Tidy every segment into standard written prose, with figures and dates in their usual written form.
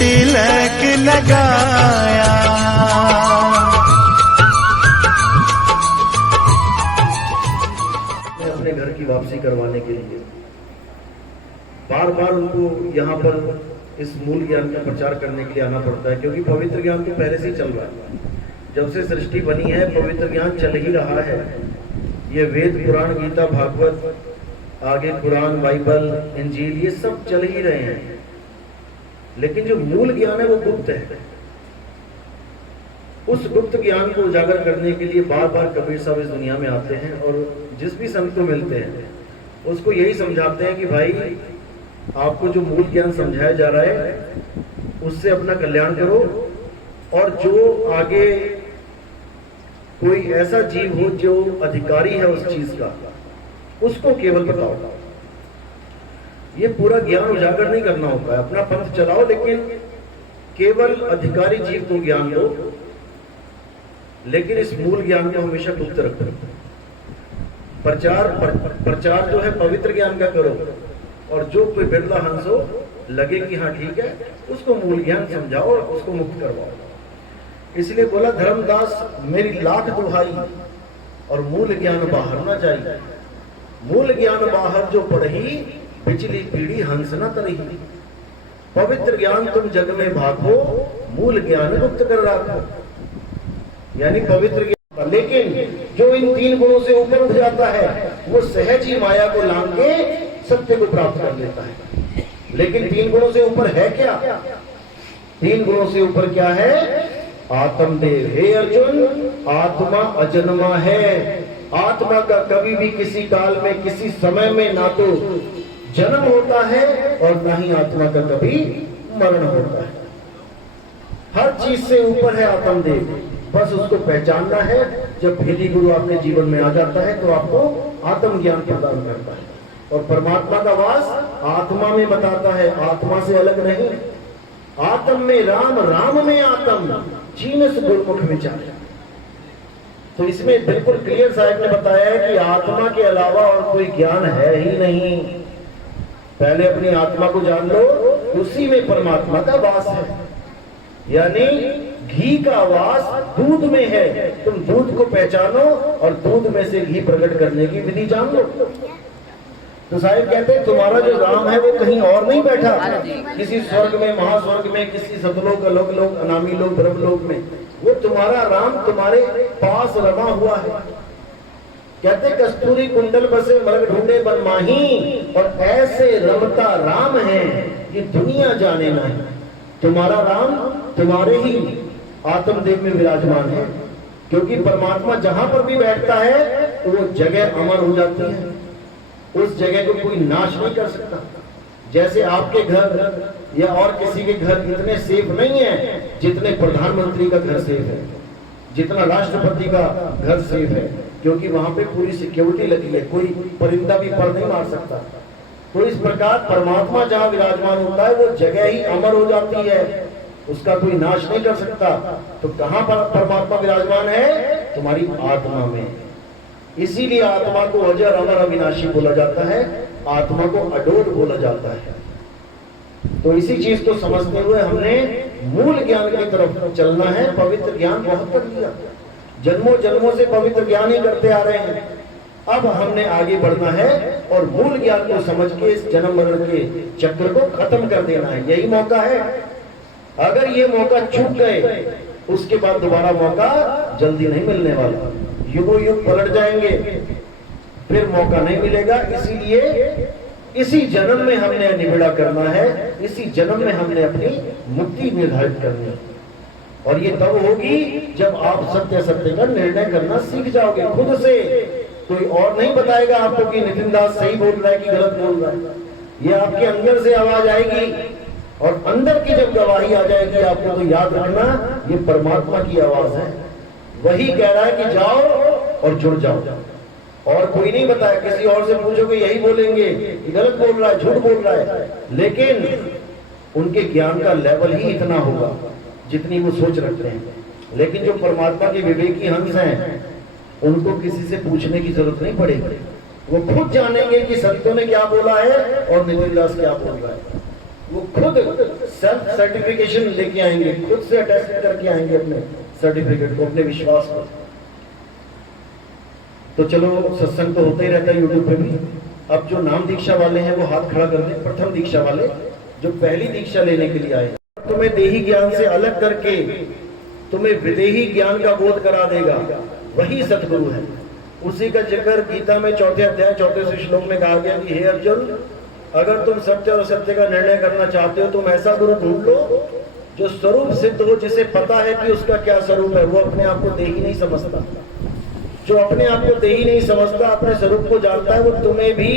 तिलक लगाया। अपने घर की वापसी करवाने के लिए बार बार उनको यहाँ पर इस मूल ज्ञान का प्रचार करने के लिए आना पड़ता है, क्योंकि पवित्र ज्ञान तो पहले से ही चल रहा है। जब से सृष्टि बनी है पवित्र ज्ञान चल ही रहा है। ये वेद, पुराण, गीता, भागवत, आगे कुरान, बाइबल, इंजील, ये सब चल ही रहे हैं। लेकिन जो मूल ज्ञान है वो गुप्त है। उस गुप्त ज्ञान को उजागर करने के लिए बार बार कबीर साहब इस दुनिया में आते हैं और जिस भी संत को मिलते हैं उसको यही समझाते हैं कि भाई आपको जो मूल ज्ञान समझाया जा रहा है उससे अपना कल्याण करो, और जो आगे कोई ऐसा जीव हो जो अधिकारी है उस चीज का, उसको केवल बताओ। ये पूरा ज्ञान उजागर नहीं करना होता है, अपना पंथ चलाओ, लेकिन केवल अधिकारी जीव को ज्ञान दो, लेकिन इस मूल ज्ञान को हमेशा गुप्त रखो। प्रचार जो है पवित्र ज्ञान का करो, और जो कोई बिरला हंस हो लगे कि हाँ ठीक है, उसको मूल ज्ञान समझाओ और उसको मुक्त करवाओ। इसलिए बोला धर्मदास मेरी लाख दुहाई और मूल ज्ञान बाहर ना जाई। मूल ज्ञान बाहर जो पढ़ी पिछली पीढ़ी हंस न तरही। पवित्र ज्ञान तुम जग में भागो, मूल ज्ञान गुप्त कर रखो। यानी पवित्र ज्ञान, लेकिन जो इन तीन गुणों से ऊपर उठ जाता है वो सहज ही माया को लांग के सत्य को प्राप्त कर लेता है। लेकिन तीन गुणों से ऊपर है क्या? तीन गुणों से ऊपर क्या है? आत्मदेव। हे अर्जुन, आत्मा अजन्मा है। आत्मा का कभी भी किसी काल में, किसी समय में ना तो जन्म होता है और ना ही आत्मा का कभी मरण होता है। हर चीज से ऊपर है आत्मदेव, बस उसको पहचानना है। जब भेदी गुरु आपके जीवन में आ जाता है तो आपको आत्मज्ञान प्रदान करता है, और परमात्मा का वास आत्मा में बताता है, आत्मा से अलग नहीं। आत्म में राम, राम में आत्म, चीनस गुरमुख विचार। तो इसमें बिल्कुल क्लियर साहब ने बताया है कि आत्मा के अलावा और कोई ज्ञान है ही नहीं। पहले अपनी आत्मा को जान लो, उसी में परमात्मा का वास है। यानी घी का वास दूध में है, तुम दूध को पहचानो और दूध में से घी प्रकट करने की विधि जान लो। तो साहिब कहते हैं तुम्हारा जो राम है वो कहीं और नहीं बैठा, किसी स्वर्ग में, महास्वर्ग में, किसी सतलोक, अलोकलोक, अनामी लोक, ब्रह्मलोक में। वो तुम्हारा राम तुम्हारे पास रमा हुआ है। कहते कस्तूरी कुंडल बसे मरग ढूंढे बन माही, और ऐसे रमता राम है ये दुनिया जाने नहीं। तुम्हारा राम तुम्हारे ही आत्मदेव में विराजमान है, क्योंकि परमात्मा जहां पर भी बैठता है तो वो जगह अमर हो जाती है। उस जगह को कोई नाश नहीं कर सकता। जैसे आपके घर या और किसी के घर इतने सेफ नहीं है जितने प्रधानमंत्री का घर सेफ है, जितना राष्ट्रपति का घर सेफ है, क्योंकि वहां पे पूरी सिक्योरिटी लगी है, कोई परिंदा भी पर नहीं मार सकता। तो इस प्रकार परमात्मा जहां विराजमान होता है वो जगह ही अमर हो जाती है, उसका कोई नाश नहीं कर सकता। तो कहां पर परमात्मा विराजमान है? तुम्हारी आत्मा में। इसीलिए आत्मा को अजर, अमर, अविनाशी बोला जाता है, आत्मा को अडोल बोला जाता है। तो इसी चीज को समझते हुए हमने मूल ज्ञान की तरफ चलना है। पवित्र ज्ञान बहुत कर लिया, जन्मों जन्मों से पवित्र ज्ञान ही करते आ रहे हैं। अब हमने आगे बढ़ना है और मूल ज्ञान को समझ के इस जन्म मरण के चक्र को खत्म कर देना है। यही मौका है। अगर ये मौका चूक गए उसके बाद दोबारा मौका जल्दी नहीं मिलने वाला। युगों युग पलट जाएंगे, फिर मौका नहीं मिलेगा। इसीलिए इसी जन्म में हमने निबिड़ा करना है, इसी जन्म में हमने अपनी मुक्ति निर्धारित करनी है। और ये तब होगी जब आप सत्य सत्य का निर्णय करना सीख जाओगे खुद से। कोई और नहीं बताएगा आपको कि नितिन दास सही बोल रहा है कि गलत बोल रहा है। ये आपके अंदर से आवाज आएगी, और अंदर की जब गवाही आ जाएगी आपको, तो याद रखना ये परमात्मा की आवाज है। वही कह रहा है कि जाओ और जुड़ जाओ, और कोई नहीं बताया। किसी और से पूछोगे यही बोलेंगे कि गलत बोल रहा है, झूठ बोल रहा है। लेकिन उनके ज्ञान का लेवल ही इतना होगा जितनी वो सोच रखते हैं। लेकिन जो परमात्मा के विवेकी हंस हैं उनको किसी से पूछने की जरूरत नहीं पड़ेगी। वो खुद जानेंगे कि संतों ने क्या बोला है और नितिन दास क्या बोल रहा है। वो खुद सेल्फ सर्टिफिकेशन लेके आएंगे, खुद से अटेस्ट करके आएंगे अपने सर्टिफिकेट को, अपने विश्वास को। तो चलो सत्संग तो होता ही रहता है यूट्यूब पे भी। अब जो नाम दीक्षा वाले हैं वो हाथ खड़ा कर दें, प्रथम दीक्षा वाले जो पहली दीक्षा लेने के लिए आए। तुम्हें देही ज्ञान से अलग करके तुम्हें विदेही ज्ञान का बोध करा देगा, वही सतगुरु है। उसी का जिक्र गीता में 4 अध्याय 34 श्लोक में कहा गया कि हे अर्जुन, अगर तुम सत्य और असत्य का निर्णय करना चाहते हो, तुम ऐसा गुरु ढूंढ लो जो स्वरूप सिद्ध हो, जिसे पता है कि उसका क्या स्वरूप है। वो अपने आप को देही नहीं समझता। जो अपने आप को देही नहीं समझता, अपने स्वरूप को जानता है, वो तुम्हें भी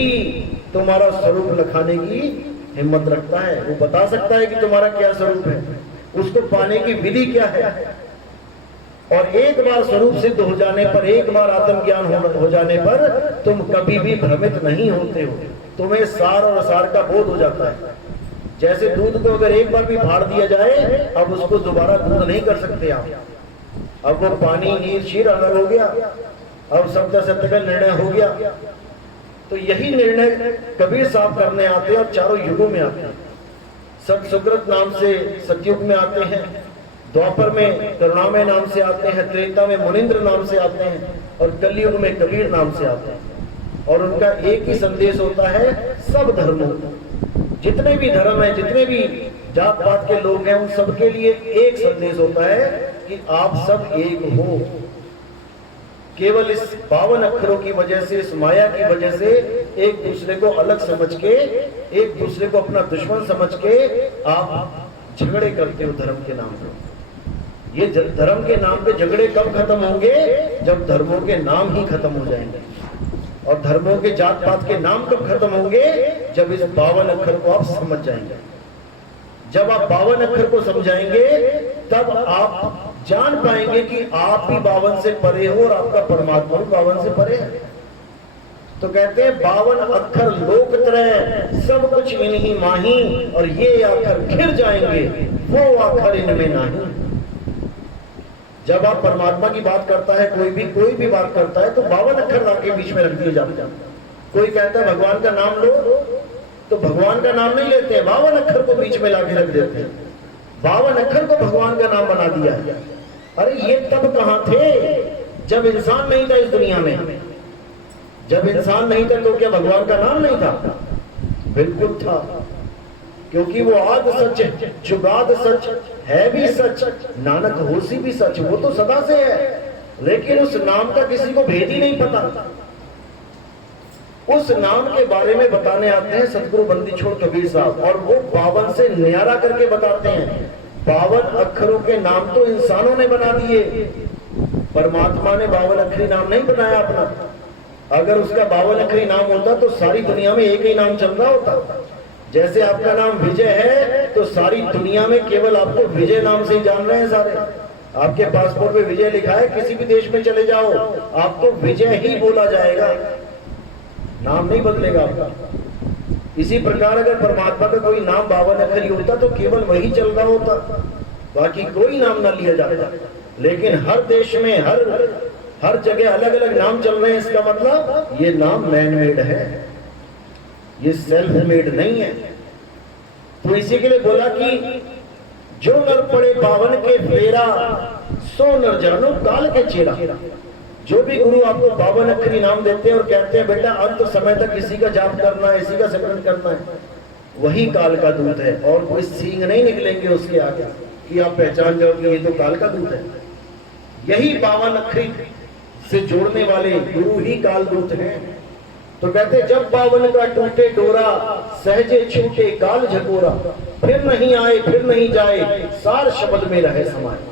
तुम्हारा स्वरूप लखाने की हिम्मत रखता है। वो बता सकता है कि तुम्हारा क्या स्वरूप है, उसको पाने की विधि क्या है। और एक बार स्वरूप सिद्ध हो जाने पर, एक बार आत्मज्ञान हो जाने पर तुम कभी भी भ्रमित नहीं होते हो। तुम्हें सार और असार का बोध हो जाता है। जैसे दूध को अगर एक बार भी फाड़ दिया जाए, अब उसको दोबारा दूध नहीं कर सकते आप। अब वो पानी नीर क्षीर अलग हो गया, अब सत्य सत्य का निर्णय हो गया। तो यही निर्णय कबीर साहब करने आते हैं और चारों युगों में आते हैं। सत सुकृत नाम से सतयुग में आते हैं, द्वापर में करुणामय नाम से आते हैं, त्रेता में मुनिंद्र नाम से आते हैं, और कलयुग में कबीर नाम से आते हैं। और उनका एक ही संदेश होता है, सब धर्मों, जितने भी धर्म है, जितने भी जात पात के लोग हैं, उन सबके लिए एक संदेश होता है कि आप सब एक हो। केवल इस 52 अक्षरों की वजह से, इस माया की वजह से एक दूसरे को अलग समझ के, एक दूसरे को अपना दुश्मन समझ के आप झगड़े करते हो धर्म के नाम पे। ये धर्म के नाम पे झगड़े कब खत्म होंगे? जब धर्मों के नाम ही खत्म हो जाएंगे। और धर्मों के जात पात के नाम कब खत्म होंगे? जब इस 52 अक्षर को आप समझ जाएंगे। जब आप 52 अक्षर को समझाएंगे, तब आप जान पाएंगे कि आप भी 52 से परे हो और आपका परमात्मा भी 52 से परे है। तो कहते हैं 52 अक्षर लोक त्रय, सब कुछ इन्हीं माही, और ये आखर घिर जाएंगे, वो आखर इनमें नहीं। जब आप परमात्मा की बात करता है, कोई भी बात करता है, तो 52 अक्षर लाके बीच में रख दिए जाते हैं। कोई कहता है भगवान का नाम लो, तो भगवान का नाम नहीं लेते हैं, 52 अक्षर को बीच में लाके रख देते हैं। 52 अक्षर को भगवान का नाम बना दिया है। अरे ये तब कहां थे? जब इंसान नहीं था इस दुनिया में। जब इंसान नहीं था तो क्या भगवान का नाम नहीं था? बिल्कुल था, क्योंकि वो आद सच, जुगाद सच, है भी सच, नानक होसी भी सच। वो तो सदा से है, लेकिन उस नाम का किसी को भेद ही नहीं पता। उस नाम के बारे में बताने आते हैं सतगुरु बंदी छोड़ कबीर साहब, और वो 52 से न्यारा करके बताते हैं। 52 अक्षरों के नाम तो इंसानों ने बना दिए, परमात्मा ने 52 अक्षरी नाम नहीं बनाया अपना। अगर उसका 52 अक्षरी नाम होता तो सारी दुनिया में एक ही नाम चल रहा होता। जैसे आपका नाम विजय है, तो सारी दुनिया में केवल आपको विजय नाम से ही जान रहे हैं सारे। आपके पासपोर्ट पे विजय लिखा है, किसी भी देश में चले जाओ आपको विजय ही बोला जाएगा, नाम नहीं बदलेगा आपका। इसी प्रकार अगर परमात्मा का कोई नाम 52 अक्षरी होता तो केवल वही चल रहा होता, बाकी कोई नाम ना लिया जाता। लेकिन हर देश में, हर जगह अलग अलग नाम चल रहे हैं। इसका मतलब ये नाम मैन मेड है, ये सेल्फ मेड नहीं है। तो इसी के लिए बोला कि जो नर पड़े 52 के फेरा, सो नर जानो काल के चेहरा। जो भी गुरु आपको 52 अक्षरी नाम देते हैं और कहते हैं बेटा अंत समय तक इसी का जाप करना है, इसी का सिमरन करना है, वही काल का दूत है। और कोई सींग नहीं निकलेंगे उसके आगे कि आप पहचान जाओ कि ये तो काल का दूत है। यही 52 अक्षरी से जोड़ने वाले गुरु ही काल दूत हैं। तो कहते जब 52 का टूटे डोरा, सहजे छूटे काल झकोरा, फिर नहीं आए फिर नहीं जाए, सार शब्द में रहे समाये।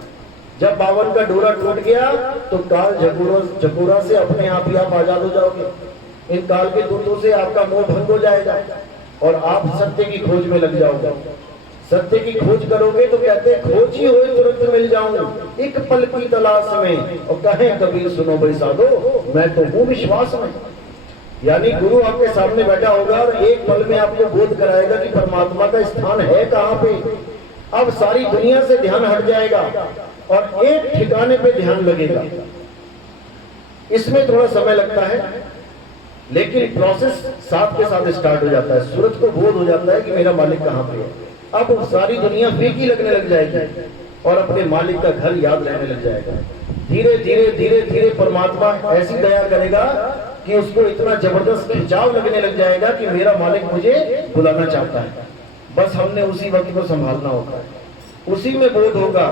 जब 52 का डोरा टूट गया तो काल झकोरा से अपने आप ही आप आजाद हो जाओगे। इन काल के दूतों से आपका मोह भंग हो जाएगा और आप सत्य की खोज में लग जाओगे। सत्य की खोज करोगे तो कहते हैं खोजी हुए तुरंत मिल जाऊं, एक पल की तलाश में। और कहे कबीर सुनो भाई साधो, मैं तो हूं विश्वास में। यानी गुरु आपके सामने बैठा होगा और एक पल में आपको बोध कराएगा कि परमात्मा का स्थान है कहां पे। अब सारी दुनिया से ध्यान हट जाएगा और एक ठिकाने पे ध्यान लगेगा। इसमें थोड़ा समय लगता है, लेकिन प्रोसेस साथ के साथ स्टार्ट हो जाता है। सूरत को बोध हो जाता है कि मेरा मालिक कहां पे है। अब सारी दुनिया फीकी लगने लग जाएगी और अपने मालिक का घर याद रहने लग जाएगा। धीरे धीरे धीरे धीरे परमात्मा ऐसी दया करेगा कि उसको इतना जबरदस्त खिंचाव लगने लग जाएगा कि मेरा मालिक मुझे बुलाना चाहता है, बस हमने उसी वक्त को संभालना होगा है। उसी में बोध होगा,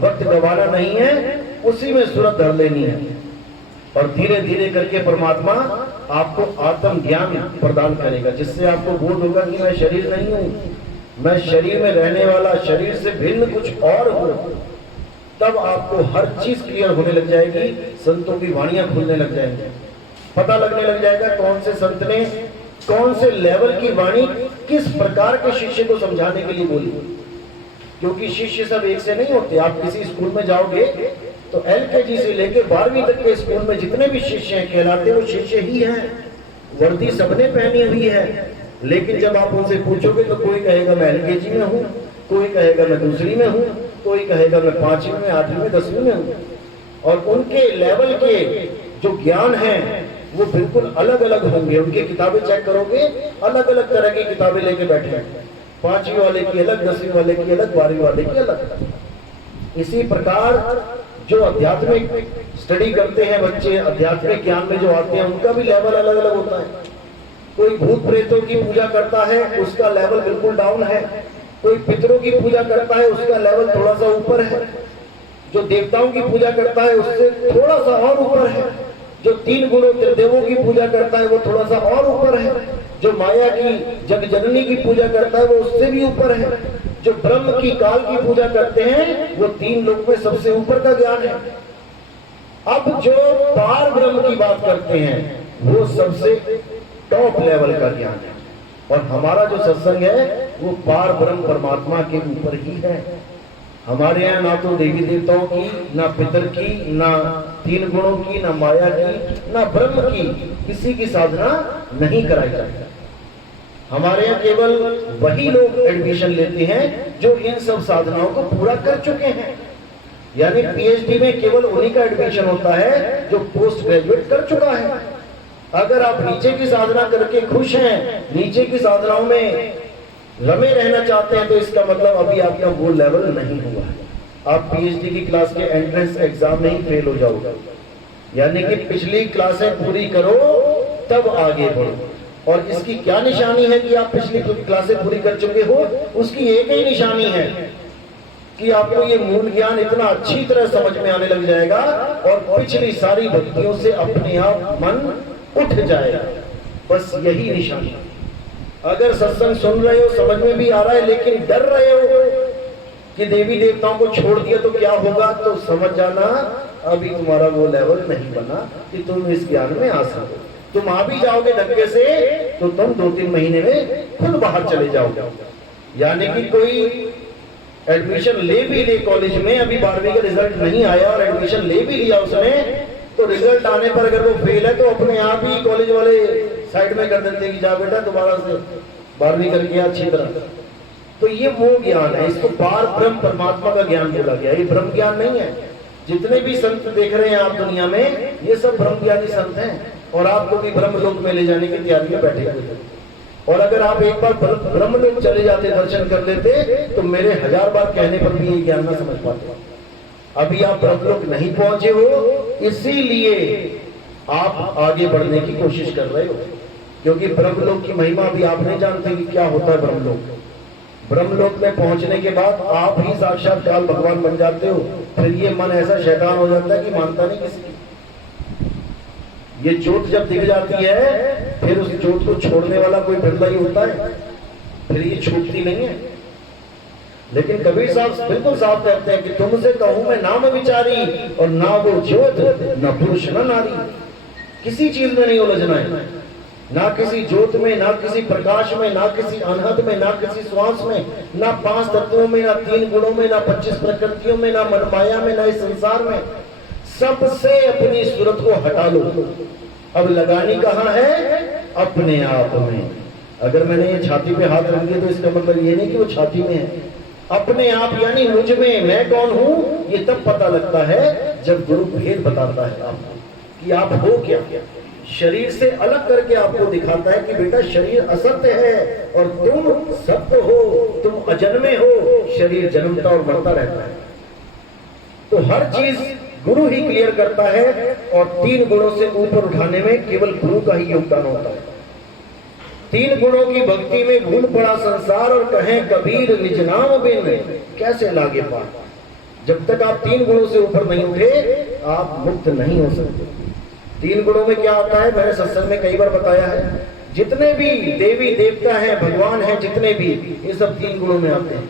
वक्त गंवाना नहीं है, उसी में सूरत धर लेनी है। और धीरे धीरे करके परमात्मा आपको आत्म ज्ञान प्रदान करेगा, जिससे आपको बोध होगा कि मैं शरीर नहीं हूँ, मैं शरीर में रहने वाला, शरीर से भिन्न कुछ और हूँ। तब आपको हर चीज क्लियर होने लग जाएगी, संतों की वाणियां खुलने लग जाएंगी, पता लगने लग जाएगा कौन से संत ने कौन से लेवल की वाणी किस प्रकार के शिष्य को समझाने के लिए बोली। क्योंकि शिष्य सब एक से नहीं होते। आप किसी स्कूल में जाओगे तो LKG से लेकर 12वीं तक के स्कूल में जितने भी शिष्य हैं कहलाते वो शिष्य ही हैं, वर्दी सबने पहनी हुई है। लेकिन जब आप उनसे पूछोगे तो कोई कहेगा मैं LKG में हूँ, कोई कहेगा मैं दूसरी में हूँ, कोई कहेगा मैं 5वीं में, 8वीं में, 10वीं में हूँ। और उनके लेवल के जो ज्ञान है वो बिल्कुल अलग अलग होंगे। उनकी किताबें चेक करोगे, अलग अलग तरह की किताबें लेके बैठे हैं, 5वीं वाले की अलग, 10वीं वाले की अलग, 12वीं वाले की अलग। इसी प्रकार जो आध्यात्मिक स्टडी करते हैं बच्चे, आध्यात्मिक ज्ञान में जो आते हैं, उनका भी लेवल अलग अलग होता है। कोई भूत प्रेतों की पूजा करता है, उसका लेवल बिल्कुल डाउन है। कोई पितरों की पूजा करता है, उसका लेवल थोड़ा सा ऊपर है। जो देवताओं की पूजा करता है उससे थोड़ा सा और ऊपर है। जो 3 गुणों त्रिदेवों की पूजा करता है वो थोड़ा सा और ऊपर है। जो माया की, जग जननी की पूजा करता है वो उससे भी ऊपर है। जो ब्रह्म की, काल की पूजा करते हैं वो 3 लोक में सबसे ऊपर का ज्ञान है। अब जो पार ब्रह्म की बात करते हैं वो सबसे टॉप लेवल का ज्ञान है। और हमारा जो सत्संग है वो पार ब्रह्म परमात्मा के ऊपर ही है। हमारे यहाँ ना तो देवी देवताओं की, ना पितर की, ना 3 गुणों की, ना माया की, ना ब्रह्म की किसी की साधना नहीं कराई जाती। हमारे यहाँ केवल वही लोग एडमिशन लेते हैं जो इन सब साधनाओं को पूरा कर चुके हैं। यानी PhD में केवल उन्हीं का एडमिशन होता है जो पोस्ट ग्रेजुएट कर चुका है। अगर आप नीचे की साधना करके खुश हैं, नीचे की साधनाओं में रमे रहना चाहते हैं, तो इसका मतलब अभी आपका वो लेवल नहीं हुआ है। आप PhD की क्लास के एंट्रेंस एग्जाम में ही फेल हो जाओगे। यानी कि पिछली क्लासें पूरी करो तब आगे बढ़ो। और इसकी क्या निशानी है कि आप पिछली क्लासें पूरी कर चुके हो? उसकी एक ही निशानी है कि आपको ये मूल ज्ञान इतना अच्छी तरह समझ में आने लग जाएगा और पिछली सारी भक्तियों से अपने आप मन उठ जाएगा। बस यही निशानी। अगर सत्संग सुन रहे हो, समझ में भी आ रहा है, लेकिन डर रहे हो कि देवी देवताओं को छोड़ दिया तो क्या होगा, तो समझ जाना अभी तुम्हारा वो लेवल नहीं बना कि तुम इस ज्ञान में आ सको। तुम आ भी जाओगे धक्के से तो तुम 2-3 महीने में खुद बाहर चले जाओगे। यानी कि कोई एडमिशन ले भी ले कॉलेज में, अभी 12वीं का रिजल्ट नहीं आया और एडमिशन ले भी लिया उसने, तो रिजल्ट आने पर अगर वो फेल है तो अपने आप ही कॉलेज वाले साइड में कर देते हैं कि जा बेटा दोबारा से 12वीं करके अच्छी तरह। तो ये वो ज्ञान है, इसको पार ब्रह्म परमात्मा का ज्ञान बोला गया। ये ब्रह्म ज्ञान नहीं है। जितने भी संत देख रहे हैं आप दुनिया में, ये सब ब्रह्म ज्ञानी संत हैं और आपको भी ब्रह्मलोक में ले जाने की तैयारी में बैठे हुए थे। और अगर आप एक बार ब्रह्मलोक चले जाते, दर्शन कर लेते, तो मेरे 1000 बार कहने पर भी ये ज्ञान ना समझ पाते। अभी आप ब्रह्मलोक नहीं पहुंचे हो, इसीलिए आप आगे बढ़ने की कोशिश कर रहे हो। क्योंकि ब्रह्मलोक की महिमा भी आप नहीं जानते कि क्या होता है ब्रह्मलोक। ब्रह्मलोक में पहुंचने के बाद आप ही साक्षात काल भगवान बन जाते हो। फिर ये मन ऐसा शैतान हो जाता है कि मानता नहीं किसी की। ये ज्योत जब दिख जाती है, फिर उस ज्योत को छोड़ने वाला कोई बिरला ही होता है, फिर ये छूटती नहीं है। लेकिन कबीर साहब बिल्कुल साफ कहते हैं कि तुमसे कहूं मैं नाम विचारी, और ना वो ज्योत न पुरुष न नारी। किसी चीज में नहीं उलझना है, ना किसी ज्योत में, ना किसी प्रकाश में, ना किसी अनहद में, ना किसी श्वास में, ना 5 तत्वों में, ना 3 गुणों में, ना 25 प्रकृतियों में, ना मनमाया में, ना इस संसार में। सबसे अपनी सूरत को हटा लो। अब लगानी कहाँ है? अपने आप में। अगर मैंने ये छाती पे हाथ रख दिया तो इसका मतलब ये नहीं कि वो छाती में है। अपने आप यानी मुझ में, मैं कौन हूं, ये तब पता लगता है जब गुरु भेद बताता है आपको कि आप हो क्या। शरीर से अलग करके आपको दिखाता है कि बेटा शरीर असत्य है और तुम सत्य हो, तुम अजन्मे हो, शरीर जन्मता और मरता रहता है। तो हर चीज गुरु ही क्लियर करता है और 3 गुणों से ऊपर उठाने में केवल गुरु का ही योगदान होता है। 3 गुणों की भक्ति में भूल पड़ा संसार और कहें कबीर निज नाम बिन कैसे लागे पार। जब तक आप 3 गुणों से ऊपर नहीं उठे आप मुक्त नहीं हो सकते। 3 गुणों में क्या आता है, मैंने सत्संग में कई बार बताया है, जितने भी देवी देवता हैं, भगवान हैं, जितने भी, ये सब 3 गुणों में आते हैं।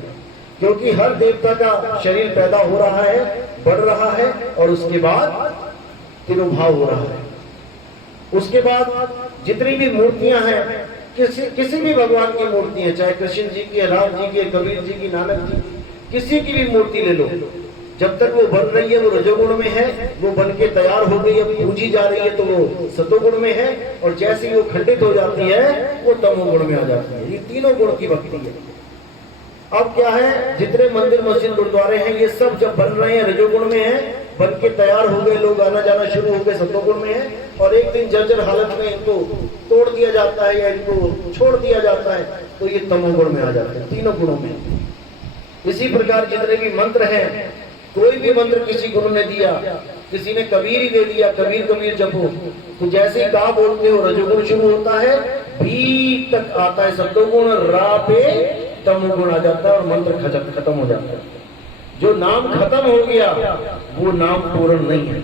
क्योंकि हर देवता का शरीर पैदा हो रहा है, बढ़ रहा है और उसके बाद तिरुभाव हो रहा है। उसके बाद जितनी भी मूर्तियां हैं, किसी भी भगवान की मूर्ति है, चाहे कृष्ण जी की, राम जी की, कबीर जी की, नानक जी की, किसी की भी मूर्ति ले लो, जब तक वो बन रही है वो रजोगुण में है, वो बन के तैयार हो गई, अब पूजी जा रही है तो वो सतोगुण में है, और जैसे ही वो खंडित हो जाती है वो तमोगुण में आ जाती है। ये तीनों गुण की भक्ति है। अब क्या है, जितने मंदिर मस्जिद गुरुद्वारे हैं ये सब जब बन रहे हैं रजोगुण में है, बन के तैयार हो गए, लोग आना जाना शुरू हो गए सतोगुण में है, और एक दिन जर्जर हालत में इनको तोड़ दिया जाता है या इनको छोड़ दिया जाता है तो ये तमोगुण में आ जाते हैं, तीनों गुणों में। इसी प्रकार जितने भी मंत्र हैं, कोई भी मंत्र किसी गुरु ने दिया, किसी ने कबीर ही दे दिया, कबीर कबीर जपो, तो जैसे ही कहा बोलते हो रजोगुण शुरू होता है, भी तक आता है सतोगुण, रा पे तमोगुण आ जाता है और मंत्र खत्म हो जाता है। जो नाम खत्म हो गया वो नाम पूर्ण नहीं है,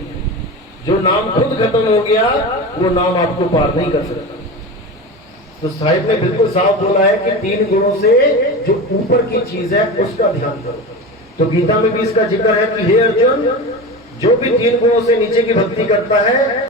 जो नाम खुद खत्म हो गया वो नाम आपको पार नहीं कर सकता। तो साहिब ने बिल्कुल साफ बोला है कि 3 गुणों से जो ऊपर की चीज है उसका ध्यान करो। तो गीता में भी इसका जिक्र है कि हे अर्जुन, जो भी 3 गुणों से नीचे की भक्ति करता है